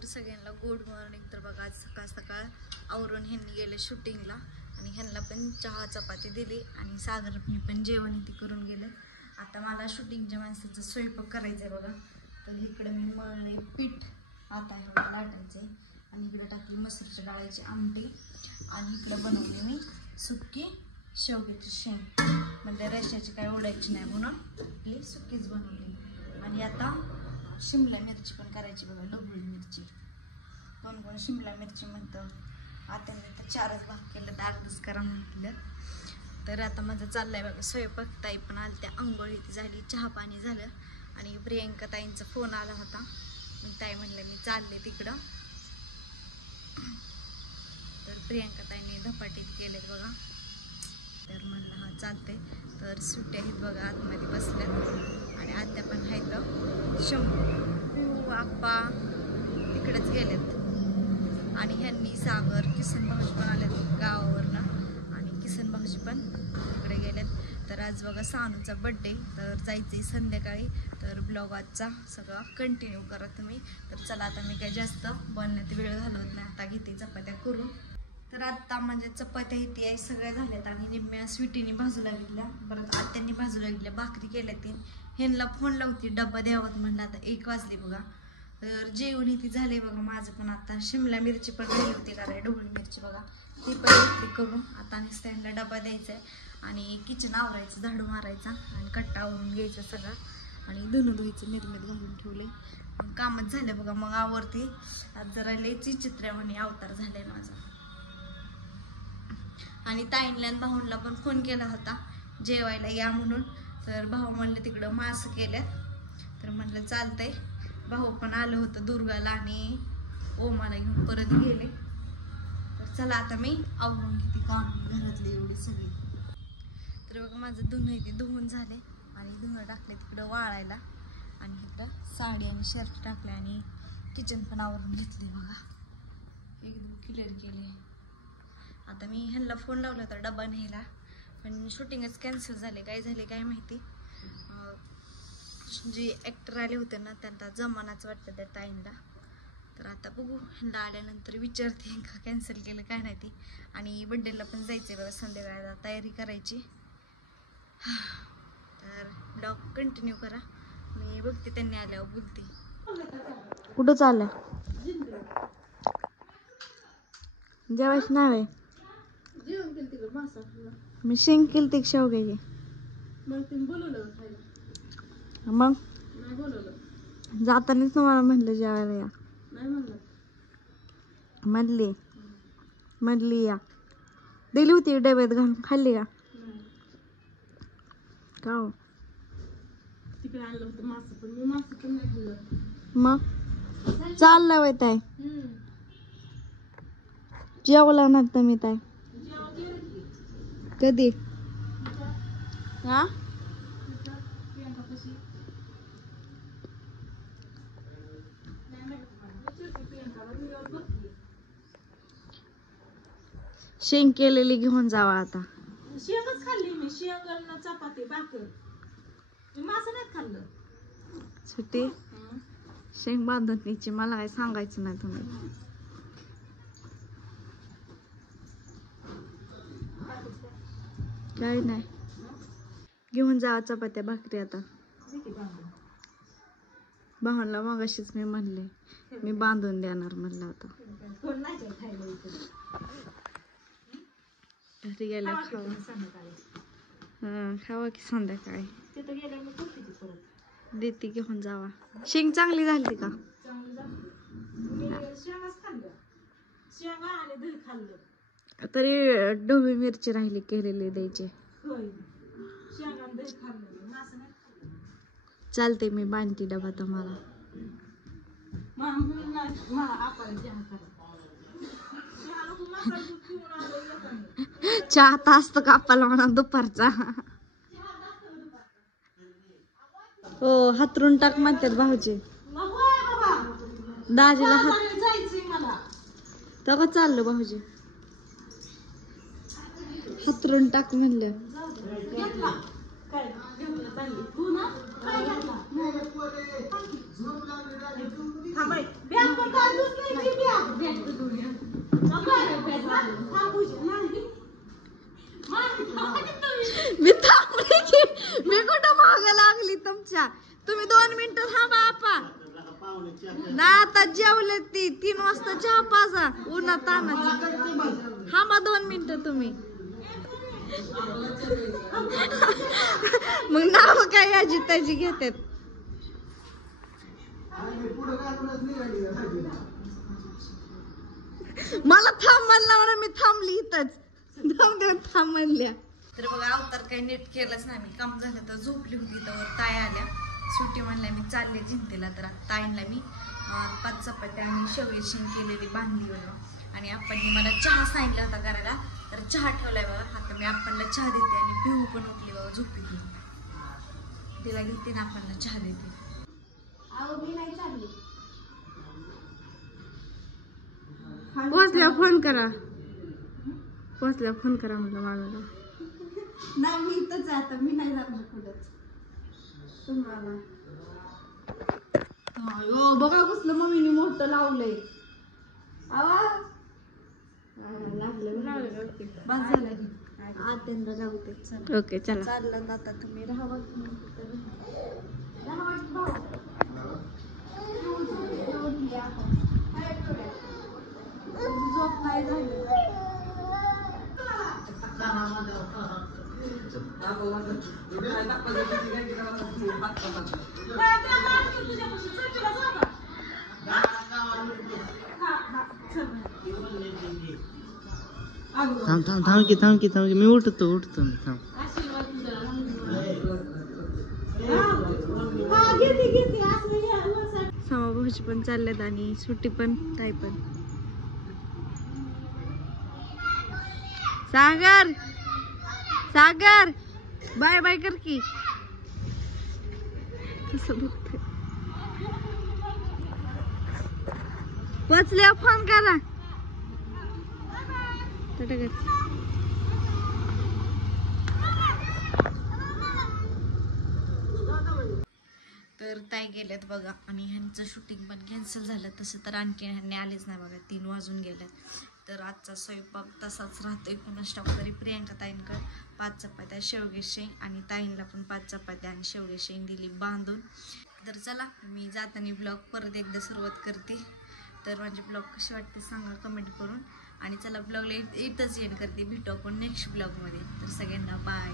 तर सगळ्यांना good morning. तर बघा आज सकाळ सकाळ आवरून ह्यांनी गेले शूटिंगला आणि ह्यांना पण चहा चपाती दिली आणि सागरनी पण जेवण इथे करून गेले. आता मला शूटिंगच्या माणसाचं स्वयंपाक करायचं आहे बघा. तर इकडे मी मळले पीठ आता हे लाटायचं आणि इकडे टाकली मसूरच्या डाळीची आमटी आणि इकडे बनवली मी सुक्की शेवग्याची शेंग. म्हणजे रश्याची काय ओढायची नाही म्हणून आपली सुक्कीच बनवली. आणि आता शिमला मिरची पण करायची बघा, ढोबळी मिरची. कोण कोण शिमला मिरची म्हणतं. आता मी तर 4च भाग केलं तर अर्धच करा म्हटलं. तर आता माझं चाललंय बघा स्वयंपाक. ताई पण आली, त्या आंघोळी ती झाली, चहा पाणी झालं आणि प्रियंका ताईंचा फोन आला होता. मग ताई म्हणलं मी चालले तिकडं. तर प्रियंका ताईंनी धपाटीत केलेत बघा. तर म्हणलं हा चालते. तर सुट्ट्या आहेत बघा, आतमध्ये बसल्यात आणि आत्या पण आहेत. शंभू आप्पा तिकडेच गेलेत आणि ह्यांनी सागर किसन भाऊजी पण आलेत गावावरनं आणि किसन भाऊजी पण तिकडे गेलेत. तर आज बघा सानूचा बड्डे. तर जायचं संध्याकाळी. तर ब्लॉग आजचा सगळा कंटिन्यू करा तुम्ही. तर चला आता मी काही जास्त बनण्यात वेळ घालवत नाही, आता घेते चपात्या करून. तर आत्ता म्हणजे चपात्या इथे आहे सगळ्या झाल्यात आणि निम्म्या स्वीटीने बाजूला घेतल्या, परत आत्यांनी बाजूला घेतल्या, भाकरी केल्या. तीन ह्यांना फोन लावती डब्बा द्यावात म्हणलं. आता 1 वाजले बघा. तर जेवण इथे झाले बघा माझं पण. आता शिमला मिरची पण राहिली होती करायला, ढोबळी मिरची बघा ती पण घेतली करून. आता नुसतं ह्यांना डब्बा द्यायचा आहे आणि किचन आवरायचं, झाडू मारायचा आणि कट्टा आवरून घ्यायचा सगळं आणि धुणं धुवायचं निर्मित घालून ठेवले. कामच झालं बघा. मग आवरते. आज जरा लयची चित्र्यावानी अवतार झालाय माझा. आणि ताईंला भाऊंला पण फोन केला होता जेवायला या म्हणून. तर भाऊ म्हणलं तिकडं मास केल्यात. तर म्हणलं चालतंय. भाऊ पण आलं होतं दुर्गाला आणि ओमाला घेऊन परत गेले. तर चला आता मी आवरून घेते काम घरातली एवढी सगळी. तर बघा माझं धुणं इथे धुवून झाले आणि धुणं टाकले तिकडं वाळायला आणि इकडं साडी आणि शर्ट टाकले आणि किचन पण आवरून घेतले बघा, एकदम क्लिअर केले. आता मी ह्यांना फोन लावला होता डबा न्यायला पण शूटिंगच कॅन्सल झाले. काय झाले काय माहिती. जे ॲक्टर आले होते ना त्यांना जमानाच वाटतं त्या ताईंना. तर आता बघू ह्यांना आल्यानंतर विचारते का कॅन्सल केलं काय नाही ती. आणि बड्डेला पण जायचं आहे बघा संध्याकाळला, तयारी करायची. तर ब्लॉग कंटिन्यू करा. मी बघते त्यांनी आल्यावर बोलते. कुठं चाललं जेवायच नाही. मी शेंग केलते शेवग्याची. मग जातानाच तुम्हाला म्हणलं जेवायला या. म्हणली या. दिली होती डब्यात घालून, खाल्ली का? का हो? मग चाललं वय ताय. जेवला ना तुम्ही ताय? कधी? हा शेंग केलेली घेऊन जावा आता. शेंगच खाल्ली मी, शेंग चपाती भाकर. मासं नाही खाल्लं. सुट्टी शेंग बांधून न्यायची, मला काय सांगायचं नाही तुम्ही. काय नाही घेऊन जावा चपात्या भाकरी. आता भावांना मगाशीच मी म्हणले मी बांधून देणार म्हणलं. आता घरी गेल्या खावा. खावा की संध्याकाळी देते घेऊन जावा. शेंग चांगली झाली का? तरी ढोबळी मिरची राहिली केलेली द्यायची. चालते मी बांधते डबा तुम्हाला. चहा तास तर कापाला म्हणा दुपारचा. हो हातरून टाक म्हणतात भाऊजी. दाजीला हात तर का चाललं भाऊजी हातरून टाक म्हणलं. मी थांबले की मी कुठं माग लागली तुमच्या. तुम्ही 2 मिनिटं थांबा आपा ना. आता जेवले ती 3 वाजता चहा पाजा उन्हा तानाची. थांबा 2 मिनिटं तुम्ही. मग नाव काय याची त्याची घेतात. मला थांब म्हणल्यावर मी थांबली इथंच. थांब म्हणल्या तर बघा अवतार काही नीट केलंच नाही मी. काम झालं तर झोपली होती तर ताई आल्या. सुट्टी म्हणल्या मी चालले जिंतीला. तर ताईंना मी 5 चपात्या आणि शेवगी शेंग केलेली बांधली होती. आणि आपण मला चहा सांगितला होता करायला. तर चहा ठेवलाय बघा. आता मी आपणला चहा देते आणि पिहू पण उठली बघा झोपी. तिला घेते ना आपणला चहा देते. मी नाही चालली. पोचल्यावर फोन करा. पोचल्यावर फोन करा म्हटलं मामाला. नाही मी इथंच आहे आता. मी नाही जाणार कुठंच. तुम्हाला बघा कसलं मम्मीने मोठं लावलंय. आत्यांना लावते. ओके चला. चाललं आता तुम्ही राहावं. झोप नाही झाली. थांब की मी उठतो थांब. समाभाऊची पण चालल्यात आणि सुट्टी पण ताई पण. सागर बाय बाय कर की. कसं बघते. पोचल्या फोन करा. तर ताई गेल्यात बघा. आणि ह्यांचं शूटिंग पण कॅन्सल झालं. तसं तर आणखी ह्यांनी आलेच नाही बघा. 3 वाजून गेल्यात. तर आजचा स्वयंपाक तसाच राहतोय. कुणास ठाऊक तरी प्रियंका ताईंकडे 5 चपात्या शेवगे शेंग आणि ताईंला पण 5 चपात्या आणि शेवगे शेंग दिली बांधून. तर चला मी जाताना ब्लॉग परत एकदा सुरुवात करते. तर माझे ब्लॉग कसे वाटते सांगा कमेंट करून. आणि चला ब्लॉगला इथंच एंड करते. भेटू आपण नेक्स्ट ब्लॉगमध्ये. तर सगळ्यांना बाय.